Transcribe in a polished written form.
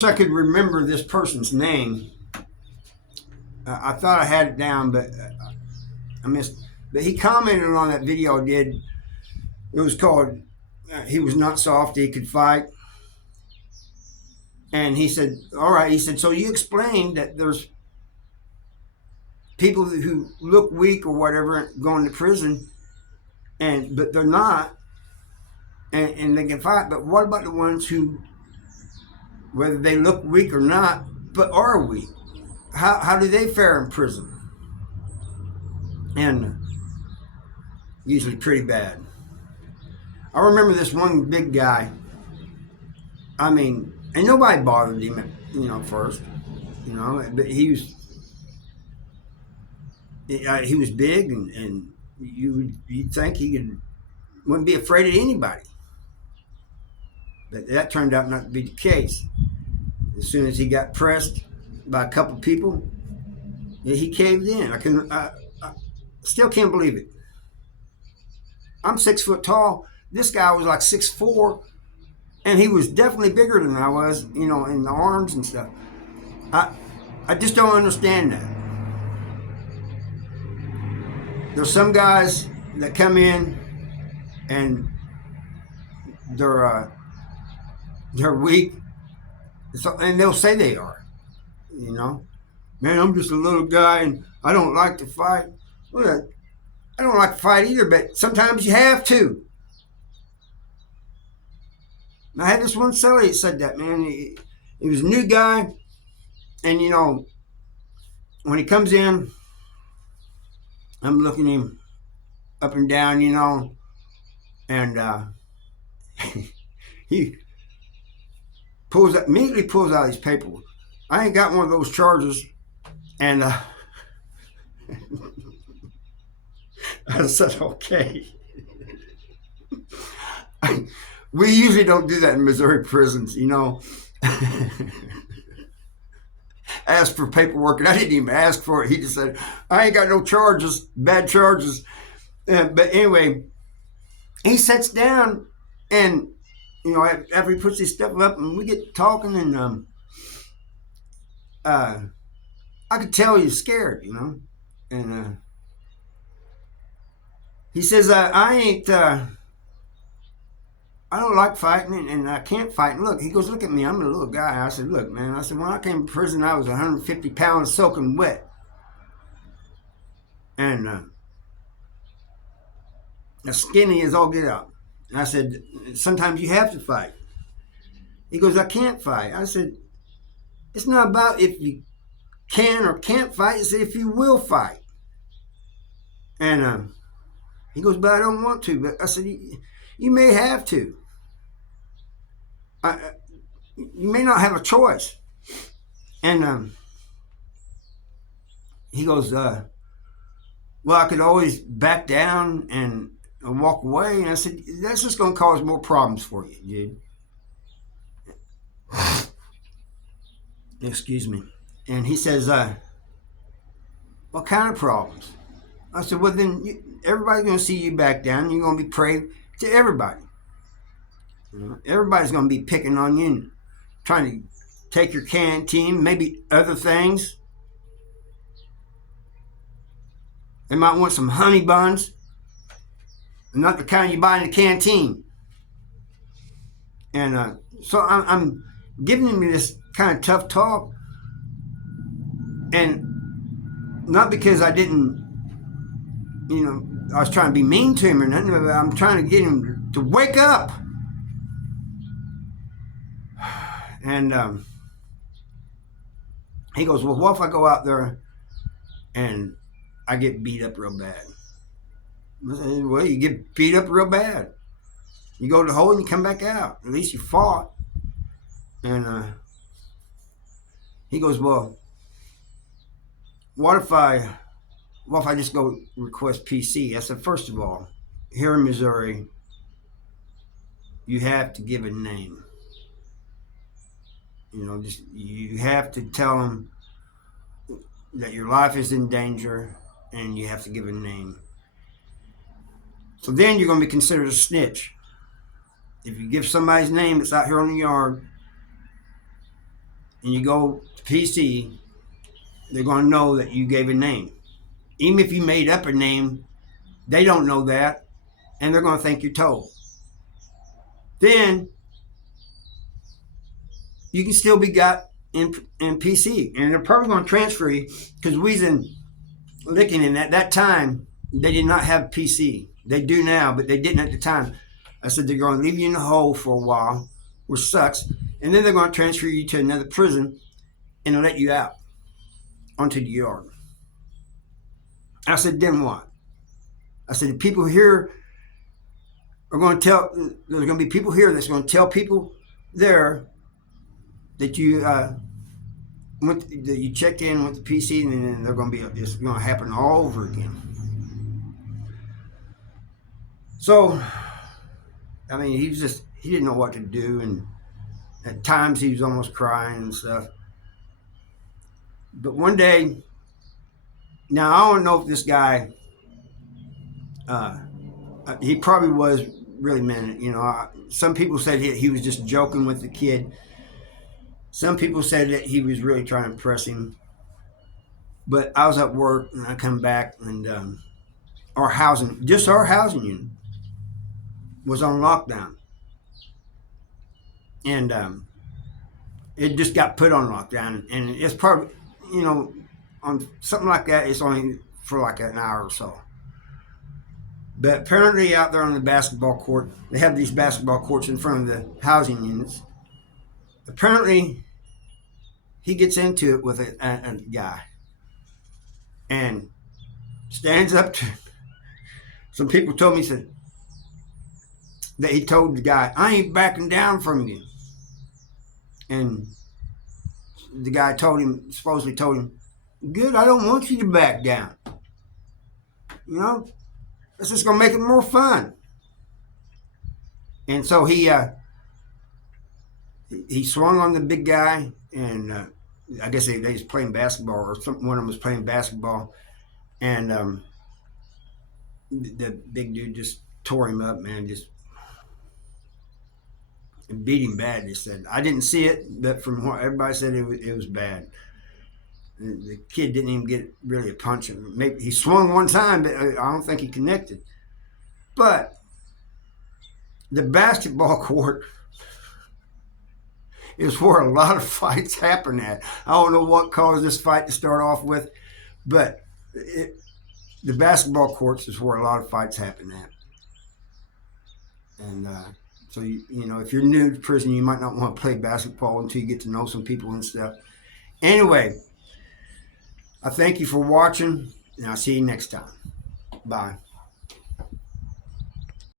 I could remember this person's name. I thought I had it down, but I missed. But he commented on that video I did. It was called "He Was Not Soft. He Could Fight." And he said, "All right." He said, "So you explained that there's people who look weak or whatever going to prison, but they're not, and they can fight. But what about the ones who, whether they look weak or not, but are weak? How do they fare in prison?" And usually pretty bad. I remember this one big guy. I mean, and nobody bothered him, first, but he was big, and you'd think wouldn't be afraid of anybody, but that turned out not to be the case. As soon as he got pressed by a couple people, he caved in. I still can't believe it. I'm 6 foot tall. This guy was like 6'4", and he was definitely bigger than I was, in the arms and stuff. I just don't understand that. There's some guys that come in and they're weak, and they'll say they are. Man, I'm just a little guy and I don't like to fight. Well, I don't like to fight either, but sometimes you have to. And I had this one seller that said that, man. He was a new guy, and when he comes in, I'm looking him up and down, and he immediately pulls out his paperwork. I ain't got one of those charges, and I said, okay. We usually don't do that in Missouri prisons, Ask for paperwork, and I didn't even ask for it. He just said, I ain't got no charges, bad charges. But anyway, he sits down, and, after he puts his stuff up, and we get talking, and I could tell he's scared, And he says, I don't like fighting, and I can't fight. And look, he goes, look at me. I'm a little guy. I said, look, man. I said, when I came to prison, I was 150 pounds soaking wet. And as skinny as all get out. And I said, sometimes you have to fight. He goes, I can't fight. I said, it's not about if you can or can't fight. It's if you will fight. And he goes, but I don't want to. But I said, you may have to. You may not have a choice. And he goes, well, I could always back down and walk away. And I said, that's just going to cause more problems for you, dude. Excuse me. And he says, what kind of problems? I said, well, then everybody's going to see you back down. You're going to be prey to everybody. Everybody's going to be picking on you and trying to take your canteen, maybe other things. They might want some honey buns, not the kind you buy in the canteen. And so I'm giving him this kind of tough talk, and not because I didn't, I was trying to be mean to him or nothing, but I'm trying to get him to wake up. And he goes, well, what if I go out there and I get beat up real bad? I said, well, you get beat up real bad. You go to the hole and you come back out. At least you fought. And he goes, well, what if I just go request PC? I said, first of all, here in Missouri, you have to give a name. You have to tell them that your life is in danger, and you have to give a name. So then you're going to be considered a snitch. If you give somebody's name that's out here on the yard, and you go to PC, they're going to know that you gave a name. Even if you made up a name, they don't know that, and they're going to think you're told. Then you can still be got in PC, and they're probably going to transfer you because we was in Licking, and at that time they did not have PC. They do now, but they didn't at the time. I said they're going to leave you in the hole for a while, which sucks, and then they're going to transfer you to another prison and let you out onto the yard. I said, then what? I said, the people here are going to tell, there's going to be people here that's going to tell people there that you that you checked in with the PC, and then they're going to be, it's going to happen all over again. So, I mean, he didn't know what to do, and at times he was almost crying and stuff. But one day, now I don't know if this guy, he probably was really meant it. You know, some people said he was just joking with the kid. Some people said that he was really trying to impress him. But I was at work, and I come back, and our housing unit was on lockdown. And it just got put on lockdown. And it's probably, you know, on something like that, it's only for like an hour or so. But apparently out there on the basketball court, they have these basketball courts in front of the housing units. Apparently, he gets into it with a guy and stands up to. Some people told me, said that he told the guy, "I ain't backing down from you." And the guy supposedly told him, "Good, I don't want you to back down. You know, it's just gonna make it more fun." And so he swung on the big guy, and I guess they was playing basketball, or one of them was playing basketball, and the big dude just tore him up, man, just beat him bad. They said, I didn't see it, but from what everybody said, it was bad. The kid didn't even get really a punch. Maybe he swung one time, but I don't think he connected. But the basketball court is where a lot of fights happen at. I don't know what caused this fight to start off with, but the basketball courts is where a lot of fights happen at. And so, you know, if you're new to prison, you might not want to play basketball until you get to know some people and stuff. Anyway, I thank you for watching, and I'll see you next time. Bye.